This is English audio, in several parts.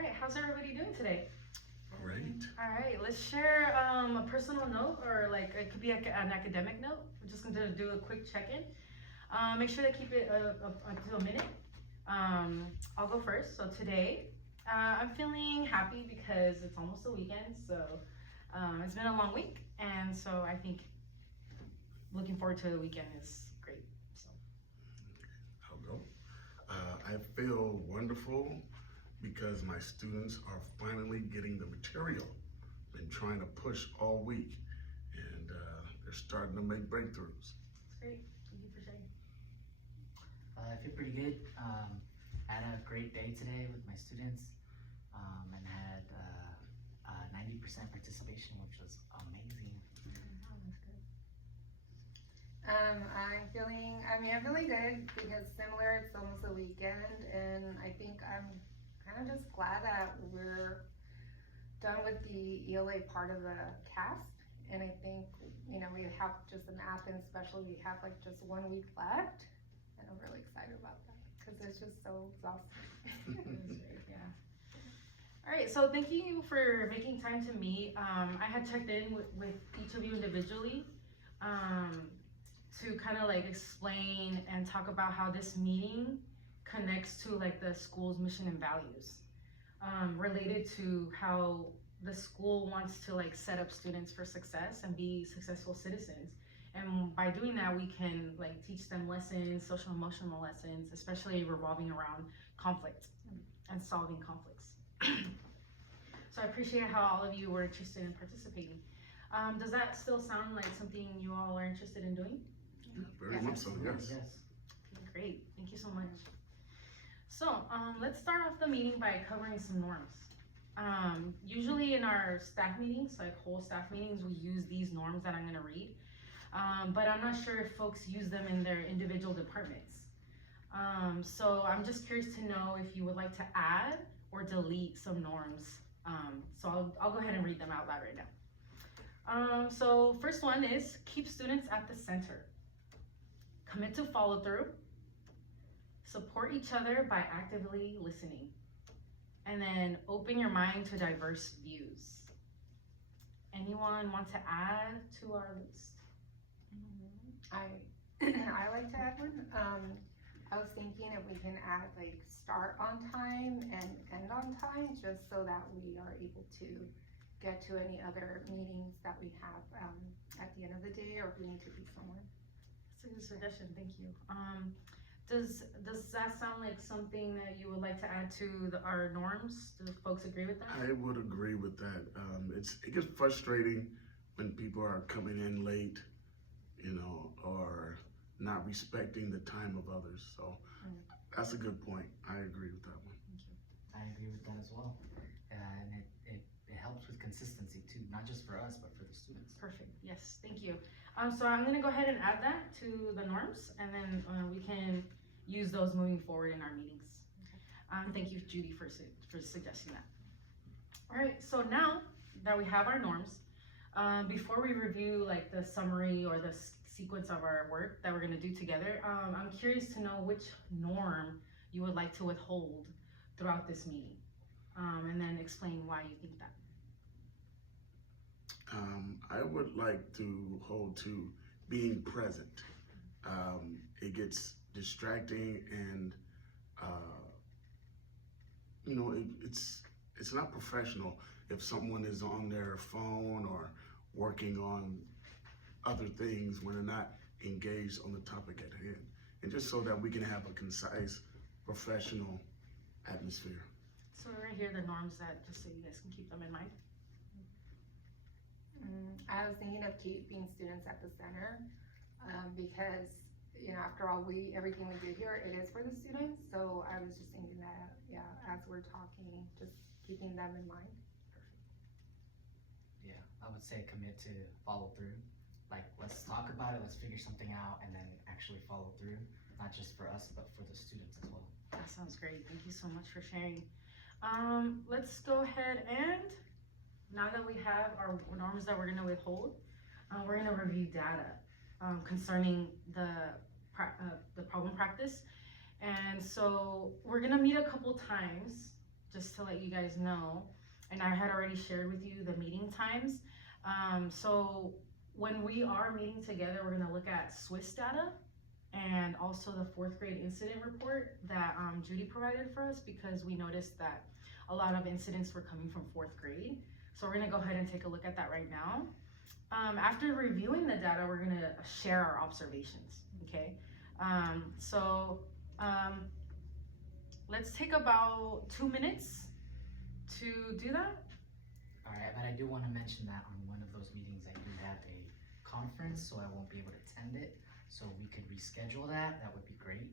All right, how's everybody doing today? Great. All right, let's share a personal note, or like it could be like an academic note. We're just gonna do a quick check-in. Make sure to keep it up to a minute. I'll go first. So today, I'm feeling happy because it's almost the weekend. So it's been a long week, and so I think looking forward to the weekend is great. So I'll go. I feel wonderful because my students are finally getting the material. Been trying to push all week, and they're starting to make breakthroughs. it's great. Thank you for sharing. I feel pretty good. Had a great day today with my students, and had 90% participation, which was amazing. I'm feeling good because similar, it's almost a weekend, and I think I'm kind of just glad that we're done with the ELA part of the CASP, and I think, we have just in Athens especially, we have like just 1 week left, and I'm really excited about that because it's just so exhausting. Yeah. All right, so thank you for making time to meet. I had checked in with each of you individually to kind of like explain and talk about how this meeting connects to like the school's mission and values, related to how the school wants to like set up students for success and be successful citizens. And by doing that, we can like teach them lessons, social emotional lessons, especially revolving around conflict and solving conflicts. So I appreciate how all of you were interested in participating. Does that still sound like something you all are interested in doing? Very much so, yes. Okay, great, thank you so much. So let's start off the meeting by covering some norms. Usually in our staff meetings, like whole staff meetings, we use these norms that I'm gonna read. But I'm not sure if folks use them in their individual departments. So I'm just curious to know if you would like to add or delete some norms. So I'll go ahead and read them out loud right now. So first one is keep students at the center. Commit to follow through. Support each other by actively listening. And then open your mind to diverse views. Anyone want to add to our list? I like to add one. I was thinking if we can add like start on time and end on time, just so that we are able to get to any other meetings that we have at the end of the day, or if we need to be somewhere. That's a good suggestion, thank you. Does that sound like something that you would like to add to our norms? Do folks agree with that? I would agree with that. It gets frustrating when people are coming in late, or not respecting the time of others. So that's a good point. I agree with that one. Thank you. I agree with that as well. And it helps with consistency too, not just for us, but for the students. Perfect, yes, thank you. So I'm gonna go ahead and add that to the norms, and then we can use those moving forward in our meetings. Thank you, Judy, for suggesting that. All right, so now that we have our norms, before we review like the summary or the sequence of our work that we're gonna do together, I'm curious to know which norm you would like to withhold throughout this meeting, and then explain why you think that. I would like to hold to being present. It gets distracting, and it's not professional if someone is on their phone or working on other things when they're not engaged on the topic at hand. And just so that we can have a concise, professional atmosphere. So we're gonna hear the norms that, just so you guys can keep them in mind. I was thinking of keeping students at the center, because after all, everything we do here, it is for the students. So I was just thinking that, as we're talking, just keeping them in mind. Yeah, I would say commit to follow through. Like, let's talk about it, let's figure something out, and then actually follow through, not just for us, but for the students as well. That sounds great. Thank you so much for sharing. Let's go ahead and, now that we have our norms that we're gonna withhold, we're gonna review data concerning the problem practice. And so we're gonna meet a couple times just to let you guys know, and I had already shared with you the meeting times. So when we are meeting together, we're gonna look at Swiss data and also the 4th grade incident report that Judy provided for us, because we noticed that a lot of incidents were coming from 4th grade. So we're gonna go ahead and take a look at that right now. After reviewing the data, we're gonna share our observations, okay? Let's take about 2 minutes to do that. Alright, but I do want to mention that on one of those meetings I do have a conference, so I won't be able to attend it. So if we could reschedule that, that would be great.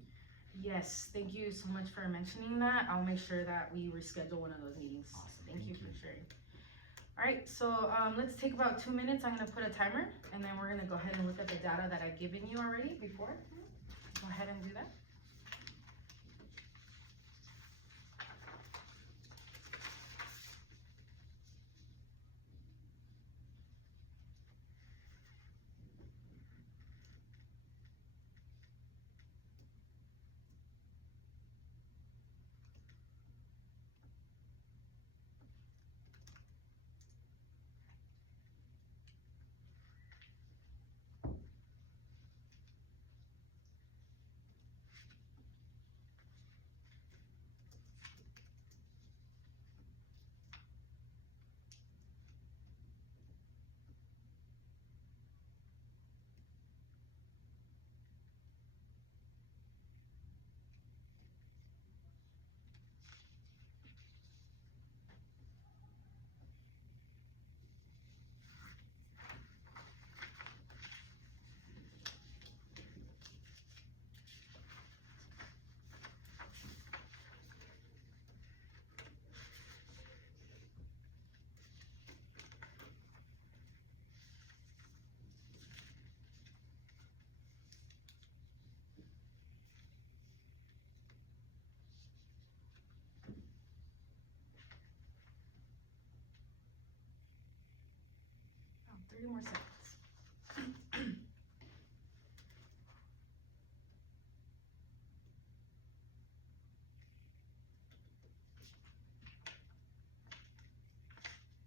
Yes, thank you so much for mentioning that. I'll make sure that we reschedule one of those meetings. Awesome, Thank you thank for you. sharing. All right, so let's take about 2 minutes. I'm gonna put a timer, and then we're gonna go ahead and look at the data that I've given you already before. Go ahead and do that. About 30 more seconds.